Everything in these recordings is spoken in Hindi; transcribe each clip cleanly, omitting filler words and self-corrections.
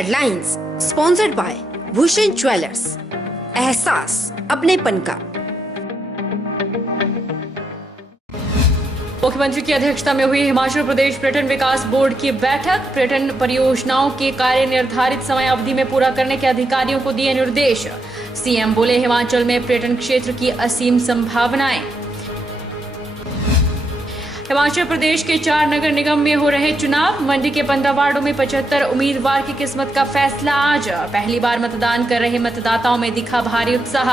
Headlines sponsored by Bhushan jewellers, एहसास अपनेपन का। मुख्यमंत्री की अध्यक्षता में हुई हिमाचल प्रदेश पर्यटन विकास बोर्ड की बैठक। पर्यटन परियोजनाओं के कार्य निर्धारित समय अवधि में पूरा करने के अधिकारियों को दिए निर्देश। सीएम बोले, हिमाचल में पर्यटन क्षेत्र की असीम संभावनाएं। हिमाचल प्रदेश के 4 नगर निगम में हो रहे चुनाव। मंडी के 15 वार्डों में 75 उम्मीदवार की किस्मत का फैसला आज। पहली बार मतदान कर रहे मतदाताओं में दिखा भारी उत्साह।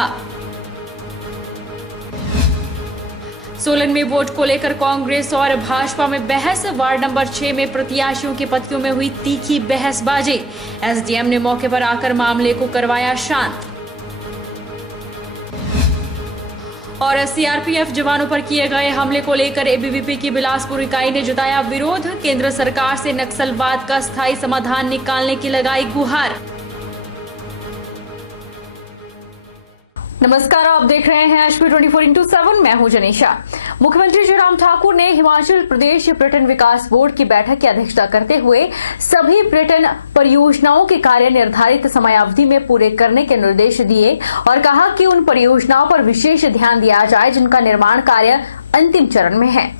सोलन में वोट को लेकर कांग्रेस और भाजपा में बहस। वार्ड नंबर 6 में प्रत्याशियों के पतियों में हुई तीखी बहसबाजी। एसडीएम ने मौके पर आकर मामले को करवाया शांत। और सीआरपीएफ जवानों पर किए गए हमले को लेकर एबीवीपी की बिलासपुर इकाई ने जताया विरोध। केंद्र सरकार से नक्सलवाद का स्थायी समाधान निकालने की लगाई गुहार। नमस्कार, आप देख रहे हैं एचपी 24x7। मैं हूं जनीशा। मुख्यमंत्री जयराम ठाकुर ने हिमाचल प्रदेश पर्यटन विकास बोर्ड की बैठक की अध्यक्षता करते हुए सभी पर्यटन परियोजनाओं के कार्य निर्धारित समयावधि में पूरे करने के निर्देश दिए और कहा कि उन परियोजनाओं पर विशेष ध्यान दिया जाए जिनका निर्माण कार्य अंतिम चरण में है।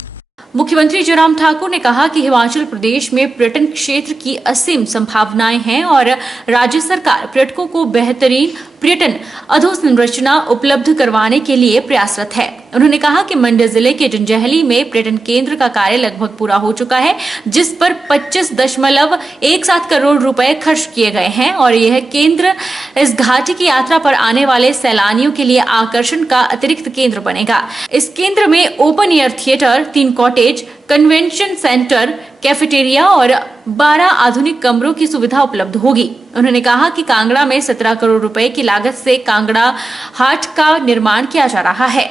मुख्यमंत्री जयराम ठाकुर ने कहा कि हिमाचल प्रदेश में पर्यटन क्षेत्र की असीम संभावनाएं हैं और राज्य सरकार पर्यटकों को बेहतरीन पर्यटन अधोसंरचना उपलब्ध करवाने के लिए प्रयासरत है। उन्होंने कहा कि मंडी जिले के जंजैहली में पर्यटन केंद्र का कार्य लगभग पूरा हो चुका है, जिस पर 25.17 करोड़ रुपए खर्च किए गए हैं और यह केंद्र इस घाटी की यात्रा पर आने वाले सैलानियों के लिए आकर्षण का अतिरिक्त केंद्र बनेगा। इस केंद्र में open air theatre, 3 cottage, convention centre, cafeteria और 12 आधुनिक कमरों की सुविधा उपलब्ध होगी। उन्होंने कहा कि कांगड़ा में 17 करोड़ रुपए की लागत से कांगड़ा हाट का निर्माण किया जा रहा है।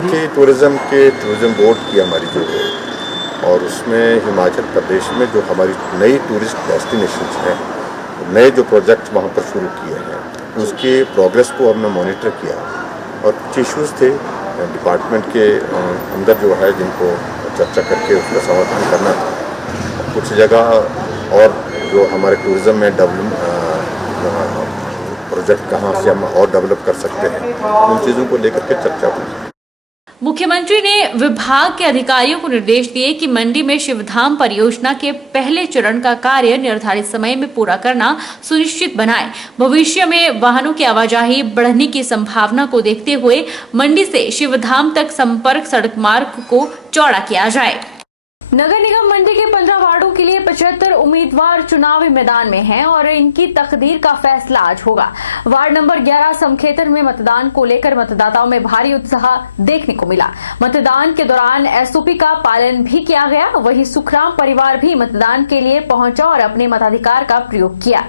टूरिज्म बोर्ड की हमारी जो है और उसमें हिमाचल प्रदेश में जो हमारी नई टूरिस्ट डेस्टिनेशंस हैं, नए जो प्रोजेक्ट वहाँ पर शुरू किए हैं, उसके प्रोग्रेस को हमने मॉनिटर किया और कुछ इश्यूज थे डिपार्टमेंट के अंदर जो है जिनको चर्चा करके उसका समाधान करना था। कुछ जगह और जो हमारे टूरिज्म में प्रोजेक्ट कहाँ से हम और डेवलप कर सकते हैं, उन चीज़ों को लेकर के चर्चा हुई। मुख्यमंत्री ने विभाग के अधिकारियों को निर्देश दिए कि मंडी में शिवधाम परियोजना के पहले चरण का कार्य निर्धारित समय में पूरा करना सुनिश्चित बनाएं। भविष्य में वाहनों की आवाजाही बढ़ने की संभावना को देखते हुए मंडी से शिवधाम तक संपर्क सड़क मार्ग को चौड़ा किया जाए। नगर निगम मंडी के 15 वार्डों के लिए 75 उम्मीदवार चुनावी मैदान में हैं और इनकी तकदीर का फैसला आज होगा। वार्ड नंबर 11 समखेतर में मतदान को लेकर मतदाताओं में भारी उत्साह देखने को मिला। मतदान के दौरान एसओपी का पालन भी किया गया। वहीं सुखराम परिवार भी मतदान के लिए पहुंचा और अपने मताधिकार का प्रयोग किया।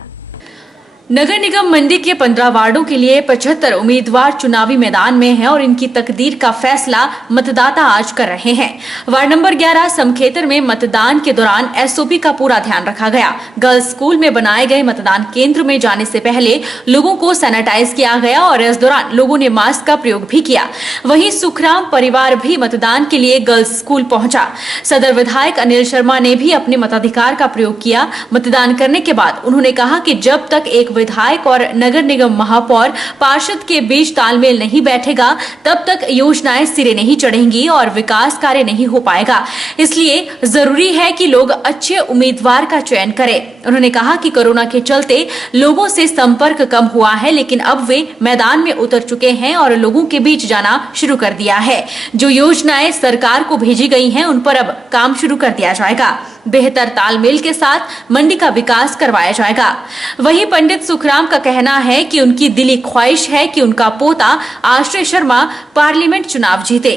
नगर निगम मंडी के 15 वार्डों के लिए 75 उम्मीदवार चुनावी मैदान में हैं और इनकी तकदीर का फैसला मतदाता आज कर रहे हैं। वार्ड नंबर 11 समखेतर में मतदान के दौरान एसओपी का पूरा ध्यान रखा गया। गर्ल्स स्कूल में बनाए गए मतदान केंद्र में जाने से पहले लोगों को सैनिटाइज किया गया और इस दौरान लोगों ने मास्क का प्रयोग भी किया। वहीं सुखराम परिवार भी मतदान के लिए गर्ल्स स्कूल पहुंचा। सदर विधायक अनिल शर्मा ने भी अपने मताधिकार का प्रयोग किया। मतदान करने के बाद उन्होंने कहा कि जब तक एक विधायक और नगर निगम महापौर पार्षद के बीच तालमेल नहीं बैठेगा, तब तक योजनाएं सिरे नहीं चढ़ेंगी और विकास कार्य नहीं हो पाएगा। इसलिए जरूरी है कि लोग अच्छे उम्मीदवार का चयन करें। उन्होंने कहा कि कोरोना के चलते लोगों से संपर्क कम हुआ है, लेकिन अब वे मैदान में उतर चुके हैं और लोगों के बीच जाना शुरू कर दिया है। जो योजनाएं सरकार को भेजी गई हैं, उन पर अब काम शुरू कर दिया जाएगा। बेहतर तालमेल के साथ मंडी का विकास करवाया जाएगा। वहीं पंडित सुखराम का कहना है कि उनकी दिली ख्वाहिश है कि उनका पोता आश्रय शर्मा पार्लियामेंट चुनाव जीते।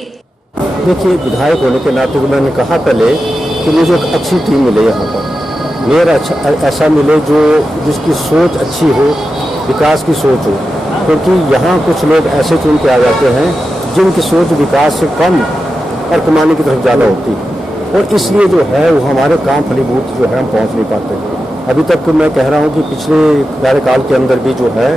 देखिए, विधायक होने के नाते मैंने कहा पहले कि मुझे एक अच्छी टीम मिले, यहाँ पर मेयर ऐसा मिले जो जिसकी सोच अच्छी हो, विकास की सोच हो, क्योंकि यहाँ कुछ लोग ऐसे चुन के आ जाते हैं जिनकी सोच विकास से कम और कमाने की तरफ ज़्यादा होती है और इसलिए जो है वो हमारे काम फलीभूत जो है हम पहुंच नहीं पाते। अभी तक मैं कह रहा हूं कि पिछले कार्यकाल के अंदर भी जो है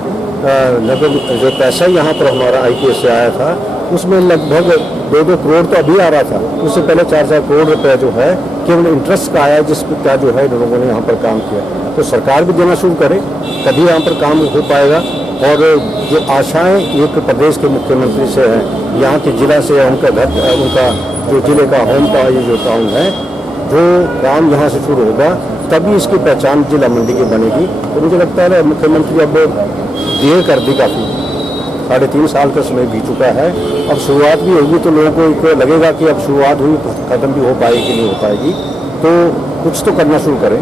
नगर जो पैसा यहाँ पर हमारा आईपीएस से आया था, उसमें लगभग 2-2 करोड़ तो अभी आ रहा था। उससे पहले 4-4 करोड़ रुपए जो है केवल इंटरेस्ट का आया, जिस पर क्या जो है लोगों ने यहाँ पर काम किया। तो सरकार भी देना शुरू करे, तभी यहाँ पर काम हो पाएगा। और जो आशाएं एक प्रदेश के मुख्यमंत्री से है, यहाँ के जिला से है, उनका जो जिले का होम टाउन, ये जो टाउन है, जो काम यहाँ से शुरू होगा तभी इसकी पहचान जिला मंडी की बनेगी। तो मुझे लगता है मुख्यमंत्री अब देर कर दी काफ़ी, 3.5 साल का समय बीत चुका है। अब शुरुआत भी होगी तो लोगों को एक लगेगा कि अब शुरुआत हुई, खत्म भी हो पाएगी कि नहीं हो पाएगी, तो कुछ तो करना शुरू करें।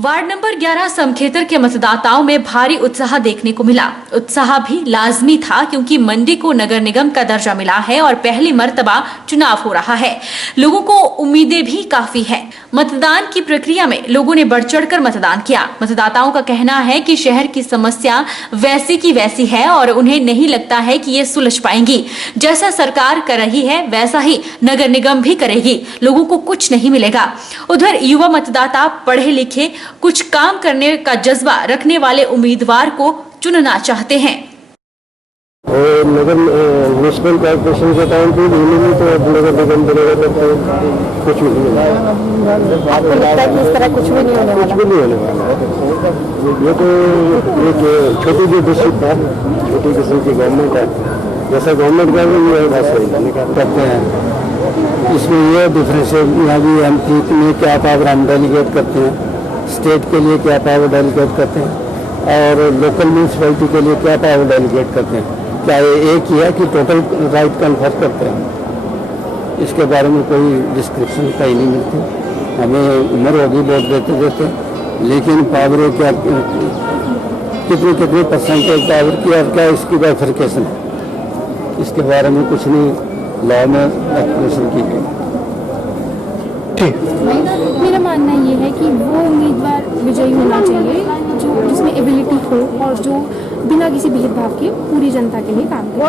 वार्ड नंबर 11 समखेतर के मतदाताओं में भारी उत्साह देखने को मिला। उत्साह भी लाजमी था क्योंकि मंडी को नगर निगम का दर्जा मिला है और पहली मर्तबा चुनाव हो रहा है। लोगों को उम्मीदें भी काफी है। मतदान की प्रक्रिया में लोगों ने बढ़ चढ़कर मतदान किया। मतदाताओं का कहना है कि शहर की समस्या वैसी की वैसी है और उन्हें नहीं लगता है कि ये सुलझ पाएंगी। जैसा सरकार कर रही है वैसा ही नगर निगम भी करेगी। लोगों को कुछ नहीं मिलेगा। उधर युवा मतदाता पढ़े लिखे कुछ काम करने का जज्बा रखने वाले उम्मीदवार को चुनना चाहते हैं। और नगर म्यूनसिपल कॉर्पोरेशन के टाइम पे भी तो नगर निगम कुछ भी नहीं होगा। आपको लगता है कि इस तरह कुछ भी नहीं होने वाला? कुछ भी नहीं होने वाला है। ये तो एक छोटी जो डिस्ट्रिक्ट है, छोटी किस्म की गवर्नमेंट है, जैसा गवर्नमेंट का भी है वैसे करते हैं। इसमें ये डिफरेंस है, यहाँ भी MP में क्या पावर हम डेलीगेट करते हैं, स्टेट के लिए क्या पावर डेलीगेट करते हैं और लोकल म्यूनसिपैलिटी के लिए क्या पावर डेलीगेट करते हैं। क्या ये एक ही है कि टोटल राइट कन्फर करते हैं? इसके बारे में कोई डिस्क्रिप्शन कहीं नहीं मिलती। हमें उम्र होगी वोट देते देते, लेकिन पावर क्या कितनी परसेंटेज पावर की और क्या इसकी बाइफर्केशन है, इसके बारे में कुछ नहीं लॉ में एक्सप्रेशन की गई। मेरा मानना ये है कि वो उम्मीदवार विजयी होना चाहिए जो जिसमें एबिलिटी हो और जो बिना किसी भेदभाव के पूरी जनता के लिए काम करे।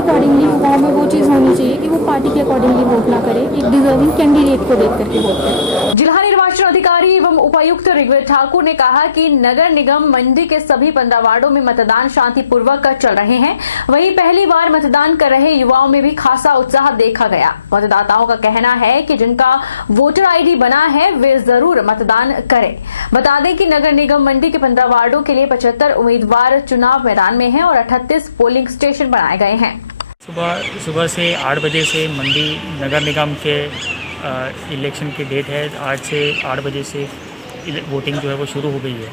अकॉर्डिंगली गाँव में वो चीज़ होनी चाहिए कि वो पार्टी के अकॉर्डिंगली वोट ना करे, एक डिजर्विंग कैंडिडेट को देख करके वोट करे। जिला निर्वाचन अधिकारी एवं उपायुक्त ऋग्वेद ठाकुर ने कहा कि नगर निगम मंडी के सभी 15 वार्डों में मतदान शांतिपूर्वक चल रहे हैं। वहीं पहली बार मतदान कर रहे युवाओं में भी खासा उत्साह देखा गया। मतदाताओं का कहना है कि जिनका वोटर ID बना है वे जरूर मतदान करें। बता दें कि नगर निगम मंडी के 15 वार्डों के लिए 75 उम्मीदवार चुनाव मैदान में हैं और 38 पोलिंग स्टेशन बनाए गए हैं। सुबह से 8 बजे से मंडी नगर निगम के इलेक्शन की डेट है। आज से 8 बजे से वोटिंग जो है वो शुरू हो गई है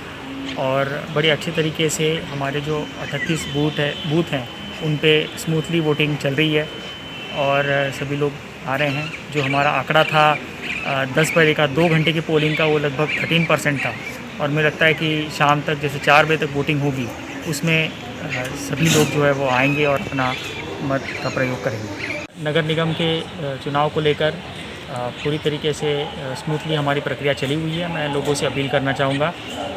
और बड़े अच्छे तरीके से हमारे जो 38 बूथ हैं उन पे स्मूथली वोटिंग चल रही है और सभी लोग आ रहे हैं। जो हमारा आंकड़ा था 10 बजे का 2 घंटे की पोलिंग का, वो लगभग 13% था और मुझे लगता है कि शाम तक जैसे 4 बजे तक वोटिंग होगी उसमें सभी लोग जो है वो आएंगे और अपना मत का प्रयोग करेंगे। नगर निगम के चुनाव को लेकर पूरी तरीके से स्मूथली हमारी प्रक्रिया चली हुई है। मैं लोगों से अपील करना चाहूँगा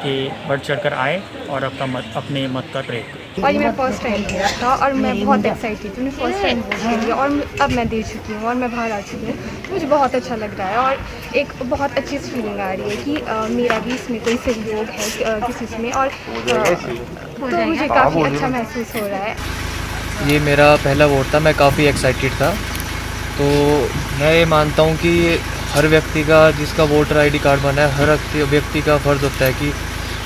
कि बढ़ चढ़कर आए और अपने मत का प्रयोग करें। और ये मेरा फर्स्ट टाइम था और मैं बहुत एक्साइटेड थी। मैंने फर्स्ट टाइम वोट किया और अब मैं दे चुकी हूँ और मैं बाहर आ चुकी हूँ। मुझे बहुत अच्छा लग रहा है और एक बहुत अच्छी फीलिंग आ रही है कि मेरा भी इसमें कोई सहयोग है किसी चीज़ में और तो मुझे काफ़ी अच्छा महसूस हो रहा है। ये मेरा पहला वोट था, मैं काफ़ी एक्साइटेड था। तो मैं ये मानता हूँ कि हर व्यक्ति का जिसका वोटर ID कार्ड बना है, हर व्यक्ति का फ़र्ज़ होता है कि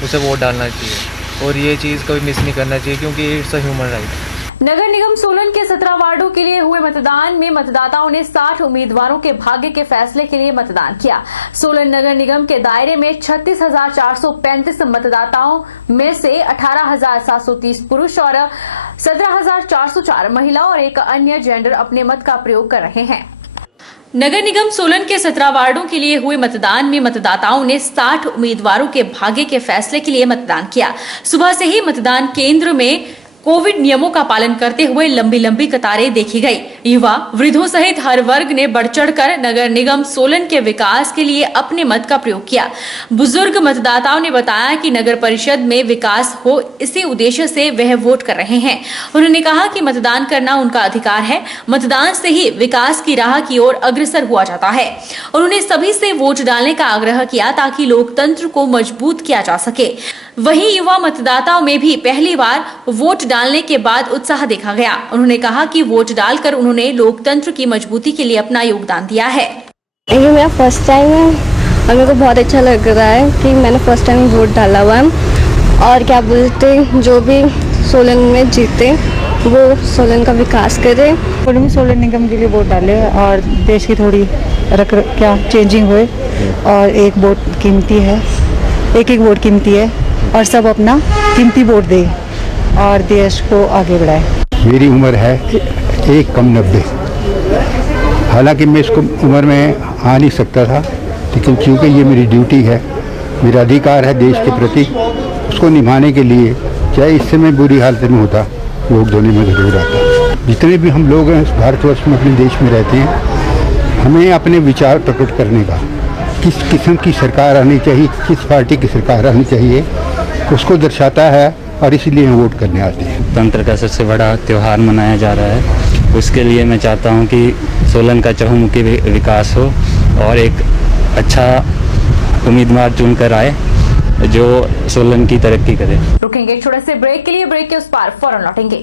उसे वोट डालना चाहिए और ये चीज़ कभी मिस नहीं करना चाहिए क्योंकि इट्स अ ह्यूमन राइट। नगर निगम सोलन के 17 वार्डों के लिए हुए मतदान में मतदाताओं ने 60 उम्मीदवारों के भाग्य के फैसले के लिए मतदान किया। सोलन नगर निगम के दायरे में 36,435 मतदाताओं में से 18,730 पुरुष और 17,404 महिला और एक अन्य जेंडर अपने मत का प्रयोग कर रहे हैं। नगर निगम सोलन के 17 वार्डों के लिए हुए मतदान में मतदाताओं ने 60 उम्मीदवारों के भाग्य के फैसले के लिए मतदान किया। सुबह से ही मतदान केंद्र में कोविड नियमों का पालन करते हुए लंबी लंबी कतारें देखी गई। युवा, वृद्धों सहित हर वर्ग ने बढ़ चढ़कर नगर निगम सोलन के विकास के लिए अपने मत का प्रयोग किया। बुजुर्ग मतदाताओं ने बताया कि नगर परिषद में विकास हो, इसी उद्देश्य से वह वोट कर रहे हैं। उन्होंने कहा कि मतदान करना उनका अधिकार है, मतदान से ही विकास की राह की ओर अग्रसर हुआ जाता है। उन्होंने सभी से वोट डालने का आग्रह किया ताकि लोकतंत्र को मजबूत किया जा सके। वहीं युवा मतदाताओं में भी पहली बार वोट डालने के बाद उत्साह देखा गया। उन्होंने कहा कि वोट डालकर उन्होंने लोकतंत्र की मजबूती के लिए अपना योगदान दिया है। ये मेरा फर्स्ट टाइम है और मेरे को बहुत अच्छा लग रहा है कि मैंने फर्स्ट टाइम वोट डाला हुआ है। और क्या बोलते, जो भी सोलन में जीते वो सोलन का विकास करे। सोलन निगम के लिए वोट डाले और देश की थोड़ी क्या चेंजिंग हुए और एक वोट कीमती है, एक वोट कीमती है और सब अपना कीमती वोट दे और देश को आगे बढ़ाए। मेरी उम्र है 1 हालांकि मैं इसको उम्र में आ नहीं सकता था, लेकिन क्योंकि ये मेरी ड्यूटी है, मेरा अधिकार है देश के प्रति, उसको निभाने के लिए चाहे इससे मैं बुरी हालत में होता वोट देने में जरूर आता। जितने भी हम लोग हैं भारतवर्ष में अपने देश में रहते हैं, हमें अपने विचार प्रकट करने का, किस किस्म की सरकार आनी चाहिए, किस पार्टी की सरकार आनी चाहिए, उसको दर्शाता है और इसीलिए हम वोट करने आते हैं। तंत्र का सबसे बड़ा त्यौहार मनाया जा रहा है, उसके लिए मैं चाहता हूं कि सोलन का चहुमुखी विकास हो और एक अच्छा उम्मीदवार चुनकर आए जो सोलन की तरक्की करे। रुकेंगे छोटे से ब्रेक के लिए, ब्रेक के उस पार फौरन लौटेंगे।